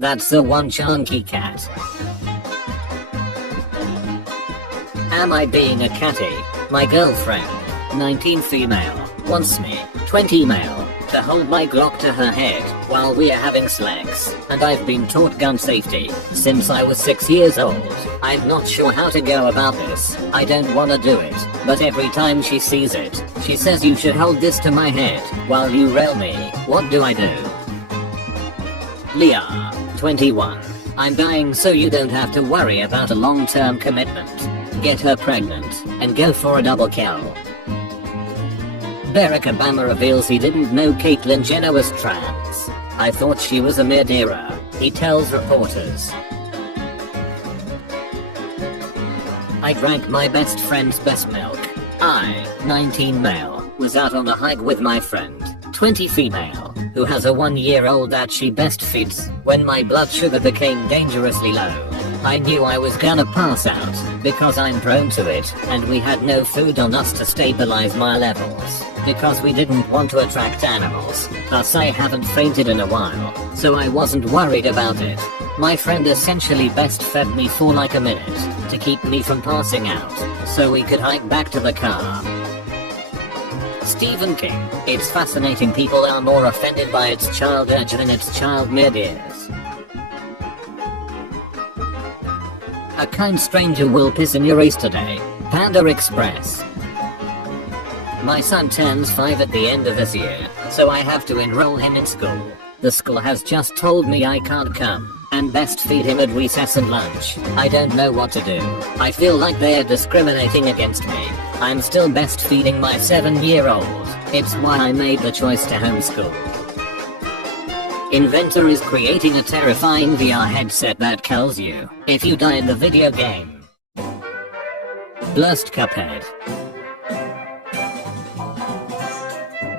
That's the one chunky cat. Am I being a catty? My girlfriend, 19 female, wants me, 20 male, to hold my Glock to her head while we're having sex, and I've been taught gun safety since I was 6 years old. I'm not sure how to go about this. I don't wanna do it, but every time she sees it, she says you should hold this to my head while you rail me. What do I do? Leah, 21. I'm dying so you don't have to worry about a long-term commitment. Get her pregnant and go for a double kill. Barack Obama reveals he didn't know Caitlyn Jenner was trans. I thought she was a murderer, he tells reporters. I drank my best friend's best milk. I, 19 male, was out on a hike with my friend, 20 female, who has a 1-year-old that she breastfeeds, when my blood sugar became dangerously low. I knew I was gonna pass out, because I'm prone to it, and we had no food on us to stabilize my levels, because we didn't want to attract animals, plus I haven't fainted in a while, so I wasn't worried about it. My friend essentially breastfed me for like a minute, to keep me from passing out, so we could hike back to the car. Stephen King. It's fascinating people are more offended by its child urge than its child murderers. A kind stranger will piss in your ace today. Panda Express. My son turns 5 at the end of this year, so I have to enroll him in school. The school has just told me I can't come, and best feed him at recess and lunch. I don't know what to do. I feel like they're discriminating against me. I'm still breastfeeding my 7-year-old. It's why I made the choice to homeschool. Inventor is creating a terrifying VR headset that kills you if you die in the video game. Blurst Cuphead.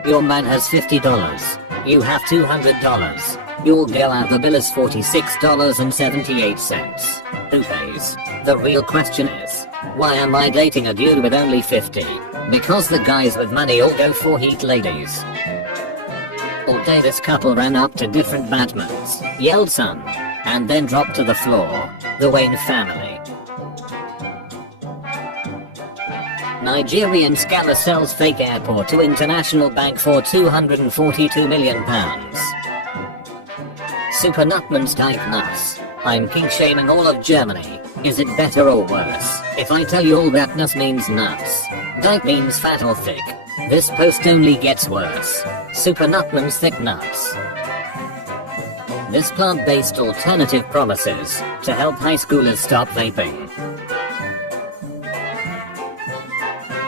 Your man has $50. You have $200. Your go out the bill is $46.78. Who pays? The real question is, why am I dating a dude with only 50? Because the guys with money all go for heat ladies. All day this couple ran up to different Batmans, yelled son, and then dropped to the floor. The Wayne family. Nigerian scammer sells fake airport to international bank for £242 million. Super Nutman's type nuts. I'm king shaming all of Germany. Is it better or worse if I tell you all that nuts means nuts? Dyke means fat or thick. This post only gets worse. Super Nutman's thick nuts. This plant-based alternative promises to help high schoolers stop vaping.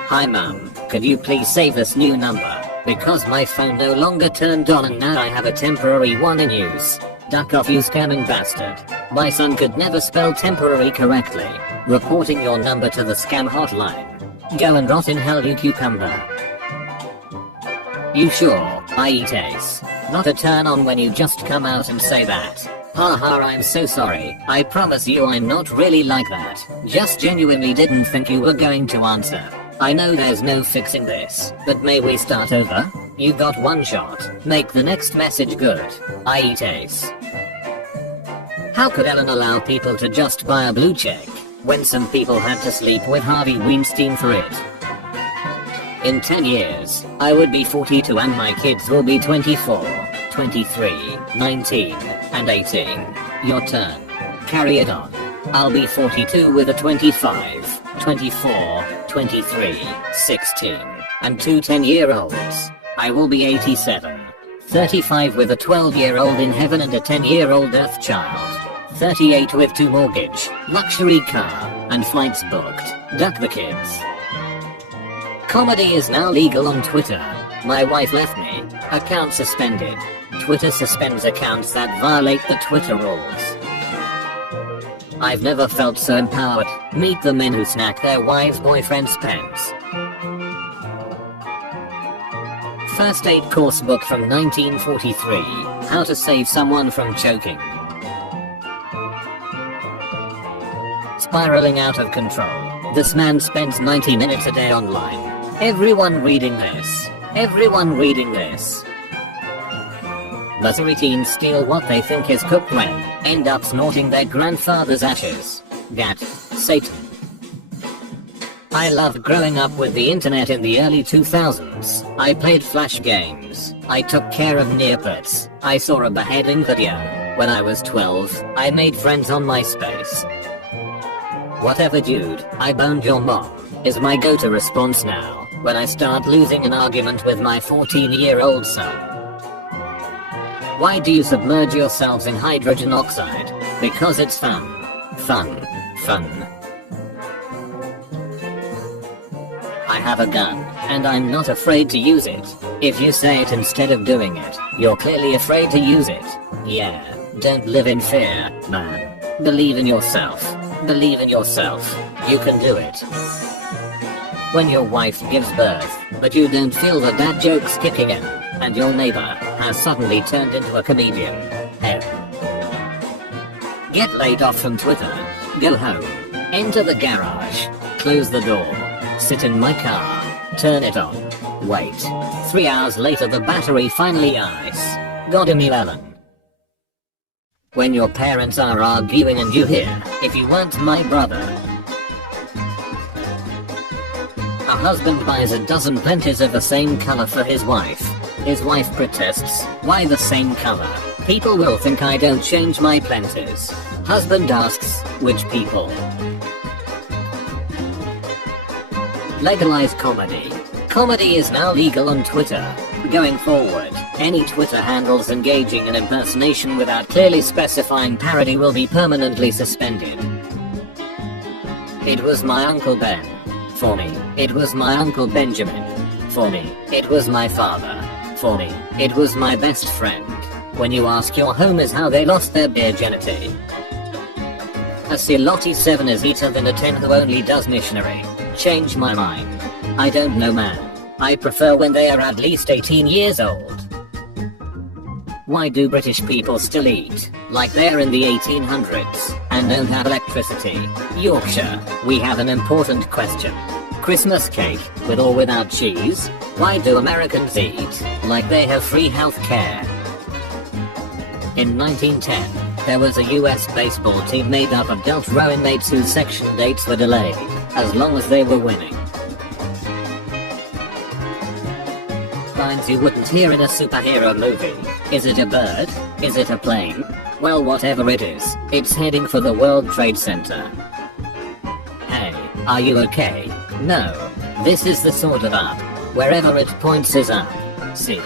Hi mum, could you please save this new number? Because my phone no longer turned on and now I have a temporary one in use. Duck off you scamming bastard. My son could never spell temporary correctly. Reporting your number to the scam hotline. Go and rot in hell you cucumber. You sure? I eat ace. Not a turn on when you just come out and say that. Haha, I'm so sorry. I promise you I'm not really like that. Just genuinely didn't think you were going to answer. I know there's no fixing this, but may we start over? You got one shot. Make the next message good. I eat ace. How could Ellen allow people to just buy a blue check, when some people had to sleep with Harvey Weinstein for it? In 10 years, I would be 42 and my kids will be 24, 23, 19, and 18. Your turn. Carry it on. I'll be 42 with a 25, 24, 23, 16, and 2 10-year-olds. I will be 87. 35 with a 12-year-old in heaven and a 10-year-old earth child. 38 with 2 mortgage, luxury car, and flights booked. Duck the kids. Comedy is now legal on Twitter. My wife left me. Account suspended. Twitter suspends accounts that violate the Twitter rules. I've never felt so empowered. Meet the men who snack their wives' boyfriends' pens. First aid course book from 1943. How to save someone from choking. Spiraling out of control. This man spends 90 minutes a day online. Everyone reading this. Everyone reading this. Missouri teens steal what they think is cooked when end up snorting their grandfather's ashes. Gat. Satan. I loved growing up with the internet in the early 2000s. I played flash games. I took care of Neopets. I saw a beheading video. When I was 12, I made friends on MySpace. Whatever dude, I boned your mom, is my go-to response now, when I start losing an argument with my 14-year-old son. Why do you submerge yourselves in hydrogen oxide? Because it's fun. Fun. Fun. I have a gun, and I'm not afraid to use it. If you say it instead of doing it, you're clearly afraid to use it. Yeah, don't live in fear, man. Believe in yourself. Believe in yourself. You can do it. When your wife gives birth, but you don't feel the dad jokes kicking in, and your neighbor has suddenly turned into a comedian. Hell. Get laid off from Twitter. Go home. Enter the garage. Close the door. Sit in my car. Turn it on. Wait. 3 hours later the battery finally ice. Got him, you Ellen. When your parents are arguing and you hear, if you weren't my brother. A husband buys a dozen plenties of the same color for his wife. His wife protests, why the same color? People will think I don't change my plenties. Husband asks, which people? Legalize comedy. Comedy is now legal on Twitter. Going forward, any Twitter handles engaging in impersonation without clearly specifying parody will be permanently suspended. It was my Uncle Ben. For me, it was my Uncle Benjamin. For me, it was my father. For me, it was my best friend. When you ask your homies how they lost their virginity. A Silotti 7 is eater than a 10 who only does missionary. Change my mind. I don't know, man. I prefer when they are at least 18 years old. Why do British people still eat like they're in the 1800s and don't have electricity? Yorkshire, we have an important question. Christmas cake, with or without cheese? Why do Americans eat like they have free health care? In 1910, there was a US baseball team made up of dealt row inmates whose section dates were delayed, as long as they were winning. Lines you wouldn't hear in a superhero movie. Is it a bird? Is it a plane? Well, whatever it is, it's heading for the World Trade Center. Hey, are you okay? No. This is the sort of up. Wherever it points is up. See,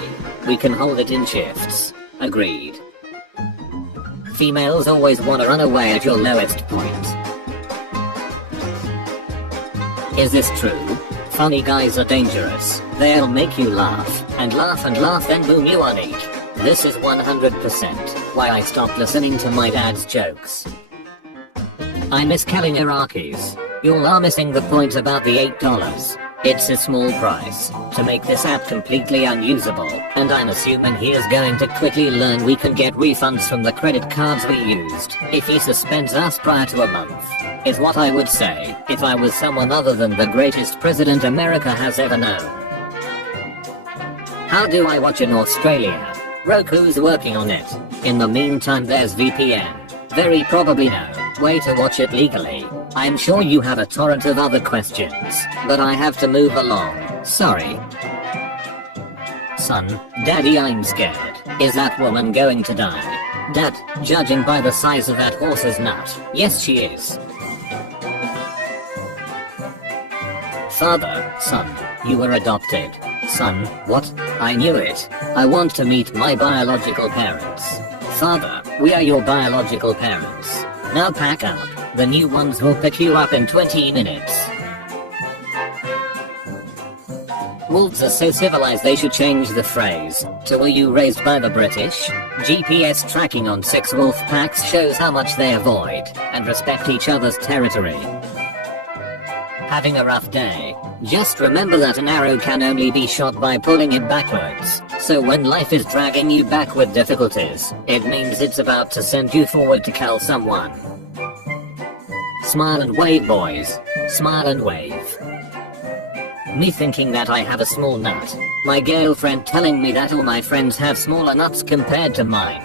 we can hold it in shifts. Agreed. Females always want to run away at your lowest point. Is this true? Funny guys are dangerous. They'll make you laugh, and then boom, you unique. This is 100% why I stopped listening to my dad's jokes. I miss killing Iraqis. You are missing the point about the $8. It's a small price to make this app completely unusable, and I'm assuming he is going to quickly learn we can get refunds from the credit cards we used if he suspends us prior to a month. Is what I would say if I was someone other than the greatest president America has ever known. How do I watch in Australia? Roku's working on it. In the meantime there's VPN. Very probably no way to watch it legally. I'm sure you have a torrent of other questions, but I have to move along. Sorry. Son, Daddy, I'm scared. Is that woman going to die? Dad, judging by the size of that horse's nut, yes she is. Father, son, you were adopted. Son, what? I knew it. I want to meet my biological parents. Father, we are your biological parents. Now pack up. The new ones will pick you up in 20 minutes. Wolves are so civilized they should change the phrase to "Were you raised by the British?" GPS tracking on 6 wolf packs shows how much they avoid and respect each other's territory. Having a rough day? Just remember that an arrow can only be shot by pulling it backwards. So when life is dragging you back with difficulties, it means it's about to send you forward to kill someone. Smile and wave, boys. Smile and wave. Me thinking that I have a small nut. My girlfriend telling me that all my friends have smaller nuts compared to mine.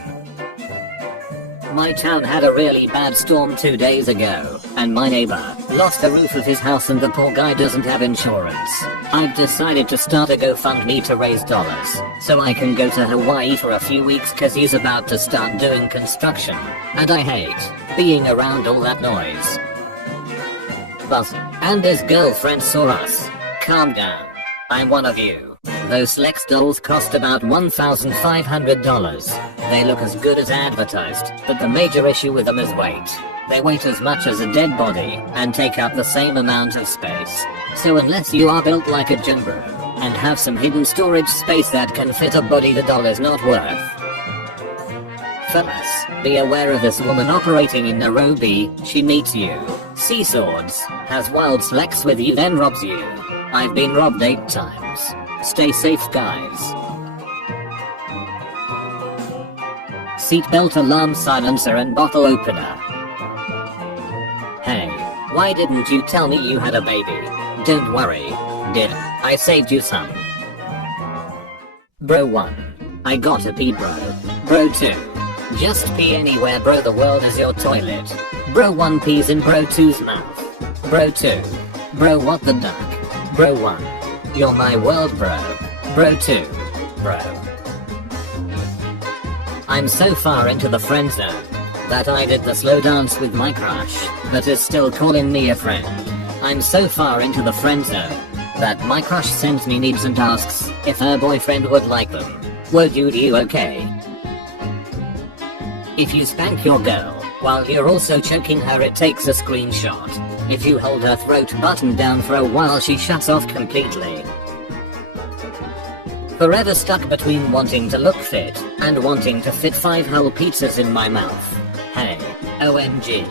My town had a really bad storm 2 days ago, and my neighbor lost the roof of his house and the poor guy doesn't have insurance. I've decided to start a GoFundMe to raise dollars, so I can go to Hawaii for a few weeks cause he's about to start doing construction, and I hate being around all that noise. Buzz, and his girlfriend saw us. Calm down. I'm one of you. Those Lex dolls cost about $1,500. They look as good as advertised, but the major issue with them is weight. They weigh as much as a dead body, and take up the same amount of space. So unless you are built like a jumbo, and have some hidden storage space that can fit a body, the doll is not worth. Fellas, be aware of this woman operating in Nairobi. She meets you, sea swords, has wild sex with you, then robs you. I've been robbed 8 times. Stay safe, guys. Seatbelt, alarm, silencer, and bottle opener. Hey, why didn't you tell me you had a baby? Don't worry, did I saved you some. Bro 1. I gotta pee, bro. Bro 2. Just pee anywhere, bro, the world is your toilet. Bro 1 pees in bro 2's mouth. Bro 2. Bro, what the duck? Bro 1. You're my world, bro. Bro 2. Bro. I'm so far into the friend zone that I did the slow dance with my crush, but is still calling me a friend. I'm so far into the friend zone that my crush sends me needs and asks if her boyfriend would like them. Would you okay? If you spank your girl while you're also choking her, it takes a screenshot. If you hold her throat button down for a while, she shuts off completely. Forever stuck between wanting to look fit and wanting to fit 5 whole pizzas in my mouth. Hey, OMG.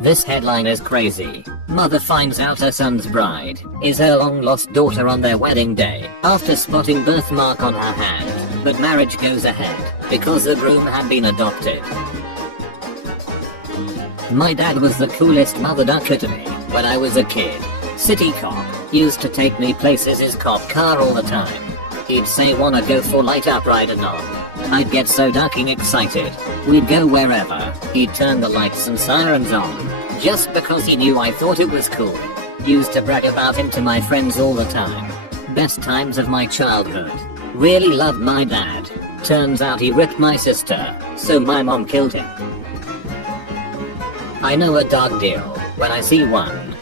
This headline is crazy. Mother finds out her son's bride is her long-lost daughter on their wedding day after spotting birthmark on her hand, but marriage goes ahead because the groom had been adopted. My dad was the coolest mother ducker to me when I was a kid. City cop, used to take me places his cop car all the time. He'd say, wanna go for light up ride and on. I'd get so ducking excited. We'd go wherever. He'd turn the lights and sirens on, just because he knew I thought it was cool. Used to brag about him to my friends all the time. Best times of my childhood. Really loved my dad. Turns out he ripped my sister, so my mom killed him. I know a dog deal when I see one.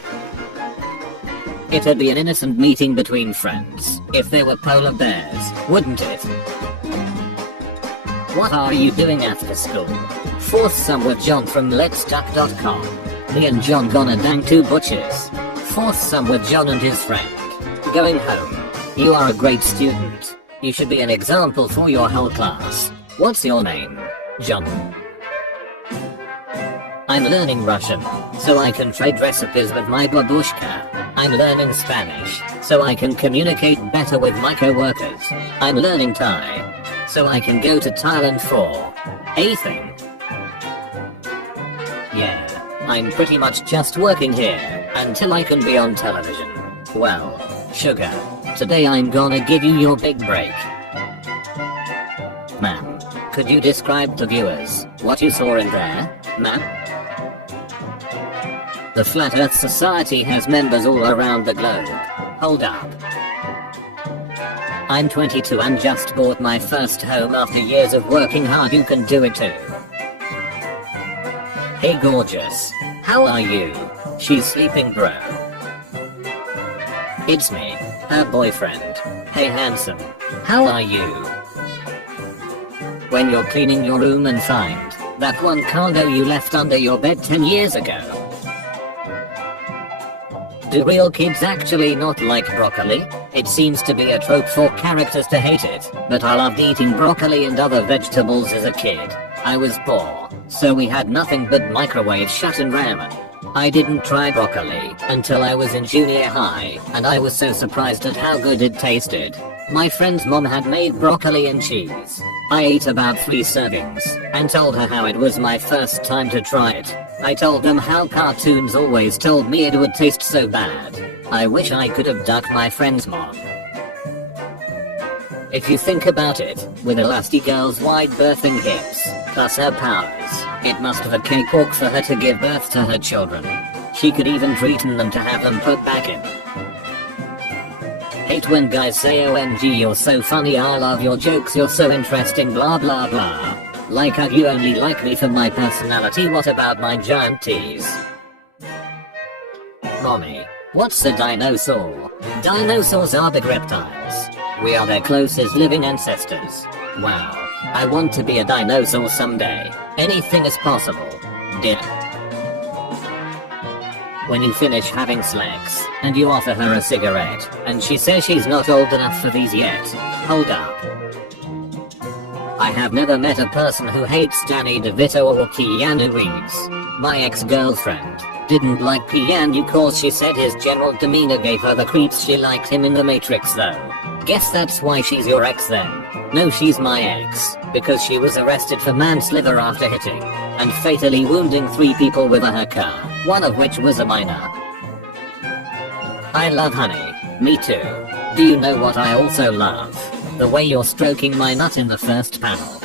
It'd be an innocent meeting between friends if they were polar bears, wouldn't it? What are you doing after school? Fourth some with John from letstalk.com. Me and John gonna dang 2 butchers. Fourth some with John and his friend. Going home. You are a great student. You should be an example for your whole class. What's your name? John. I'm learning Russian, so I can trade recipes with my babushka. I'm learning Spanish, so I can communicate better with my co-workers. I'm learning Thai, so I can go to Thailand for a thing. Yeah, I'm pretty much just working here until I can be on television. Well, sugar, today I'm gonna give you your big break. Ma'am, could you describe to viewers what you saw in there, ma'am? The Flat Earth Society has members all around the globe. Hold up. I'm 22 and just bought my first home after years of working hard. You can do it too. Hey gorgeous, how are you? She's sleeping, bro. It's me, her boyfriend. Hey handsome, how are you? When you're cleaning your room and find that one condo you left under your bed 10 years ago. Do real kids actually not like broccoli? It seems to be a trope for characters to hate it, but I loved eating broccoli and other vegetables as a kid. I was poor, so we had nothing but microwave shut and ramen. I didn't try broccoli until I was in junior high, and I was so surprised at how good it tasted. My friend's mom had made broccoli and cheese. I ate about 3 servings, and told her how it was my first time to try it. I told them how cartoons always told me it would taste so bad. I wish I could abduct my friend's mom. If you think about it, with Elastigirl's wide birthing hips, plus her powers, it must have a cakewalk for her to give birth to her children. She could even treaten them to have them put back in. Hate when guys say OMG you're so funny, I love your jokes, you're so interesting, blah blah blah. Like how you only like me for my personality, what about my giant tees? Mommy, what's a dinosaur? Dinosaurs are big reptiles. We are their closest living ancestors. Wow, I want to be a dinosaur someday. Anything is possible. Dear. When you finish having sex, and you offer her a cigarette, and she says she's not old enough for these yet. Hold up. I have never met a person who hates Danny DeVito or Keanu Reeves. My ex-girlfriend didn't like Keanu cause she said his general demeanor gave her the creeps. She liked him in The Matrix though. Guess that's why she's your ex then. No, she's my ex, because she was arrested for manslaughter after hitting and fatally wounding 3 people with her car, one of which was a minor. I love honey. Me too. Do you know what I also love? The way you're stroking my nut in the first panel.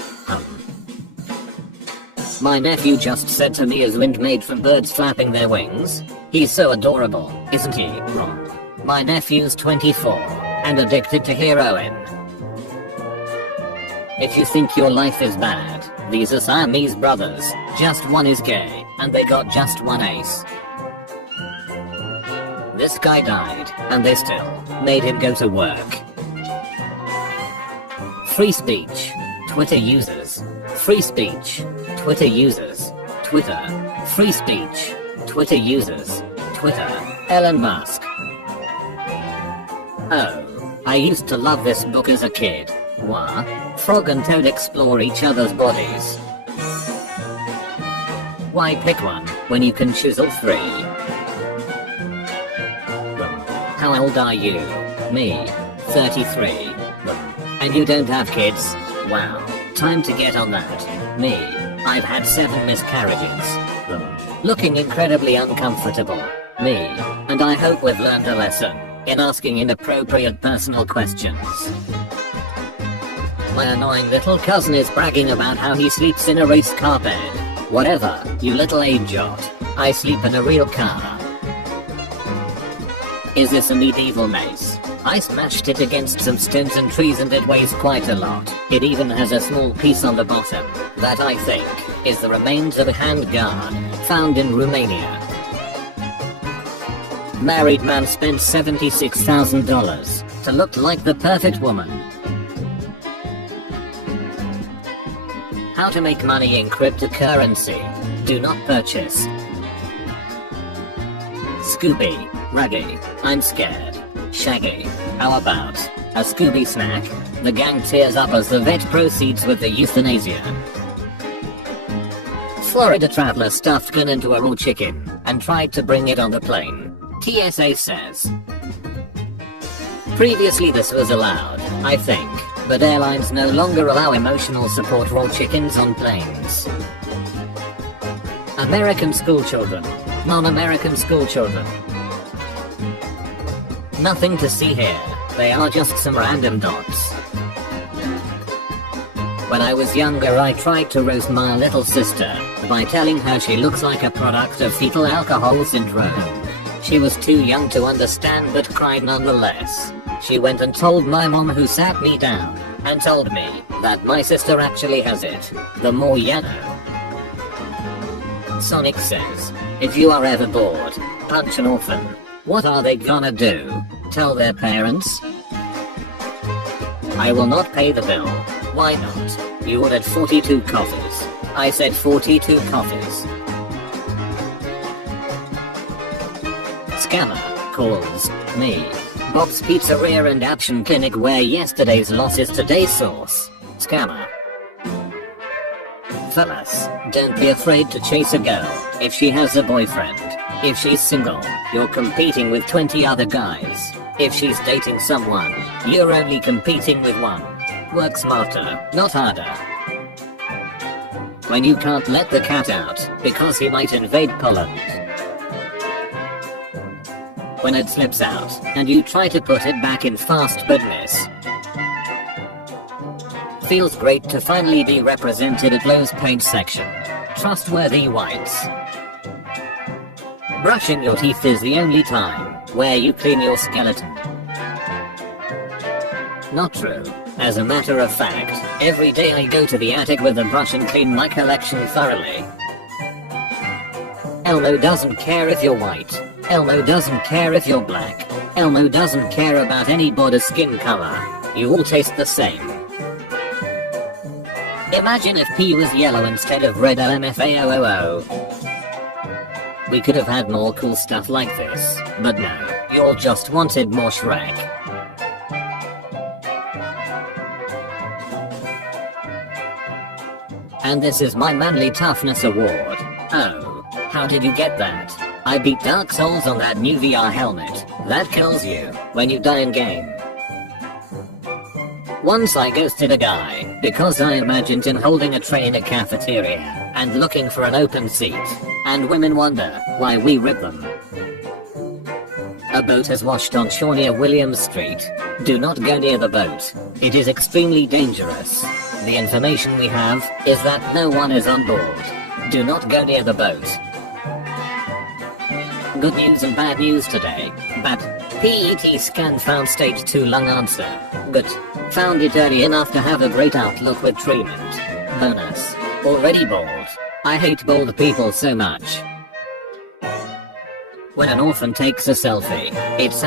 My nephew just said to me, is wind made for birds flapping their wings? He's so adorable, isn't he? Wrong. My nephew's 24, and addicted to heroin. If you think your life is bad, these are Siamese brothers, just one is gay, and they got just one ace. This guy died, and they still made him go to work. Free speech. Twitter users. Free speech. Twitter users. Twitter. Free speech. Twitter users. Twitter. Elon Musk. Oh, I used to love this book as a kid. What? Frog and Toad explore each other's bodies. Why pick one when you can choose all 3? How old are you? Me. 33. And you don't have kids? Wow. Time to get on that. Me. I've had 7 miscarriages. Looking incredibly uncomfortable. Me. And I hope we've learned a lesson in asking inappropriate personal questions. My annoying little cousin is bragging about how he sleeps in a race car bed. Whatever, you little idiot. I sleep in a real car. Is this a medieval mace? I smashed it against some stones and trees and it weighs quite a lot. It even has a small piece on the bottom, that I think is the remains of a handguard, found in Romania. Married man spent $76,000 to look like the perfect woman. How to make money in cryptocurrency. Do not purchase. Scooby, Raggy, I'm scared. Shaggy, how about a Scooby snack? The gang tears up as the vet proceeds with the euthanasia. Florida traveler stuffed gun into a raw chicken and tried to bring it on the plane. TSA says. Previously this was allowed, I think, but airlines no longer allow emotional support raw chickens on planes. American schoolchildren. Non-American schoolchildren. Nothing to see here, they are just some random dots. When I was younger I tried to roast my little sister by telling her she looks like a product of fetal alcohol syndrome. She was too young to understand but cried nonetheless. She went and told my mom, who sat me down and told me that my sister actually has it. The more you know. Sonic says, if you are ever bored, punch an orphan. What are they gonna do? Tell their parents? I will not pay the bill. Why not? You ordered 42 coffees. I said 42 coffees. Scammer calls me. Bob's Pizzeria and Action Clinic, where yesterday's loss is today's source. Scammer. Fellas, don't be afraid to chase a girl if she has a boyfriend. If she's single, you're competing with 20 other guys. If she's dating someone, you're only competing with one. Work smarter, not harder. When you can't let the cat out because he might invade Poland. when it slips out, and you try to put it back in fast but miss. Feels great to finally be represented at Lowe's paint section. Trustworthy whites. Brushing your teeth is the only time where you clean your skeleton. Not true. As a matter of fact, every day I go to the attic with a brush and clean my collection thoroughly. Elmo doesn't care if you're white. Elmo doesn't care if you're black. Elmo doesn't care about any body skin color. You all taste the same. Imagine if P was yellow instead of red LMFAOOO. We could have had more cool stuff like this, but no, you all just wanted more Shrek. And this is my Manly Toughness Award. Oh, how did you get that? I beat Dark Souls on that new VR helmet. That kills you when you die in game. Once I ghosted a guy because I imagined him holding a tray in a cafeteria and looking for an open seat, and women wonder why we rip them. A boat has washed on shore near Williams Street. Do not go near the boat. It is extremely dangerous. The information we have is that no one is on board. Do not go near the boat. Good news and bad news today. Bad. PET scan found stage 2 lung cancer. Good. Found it early enough to have a great outlook with treatment. Bonus. Already bald. I hate bald people so much. When an orphan takes a selfie, it's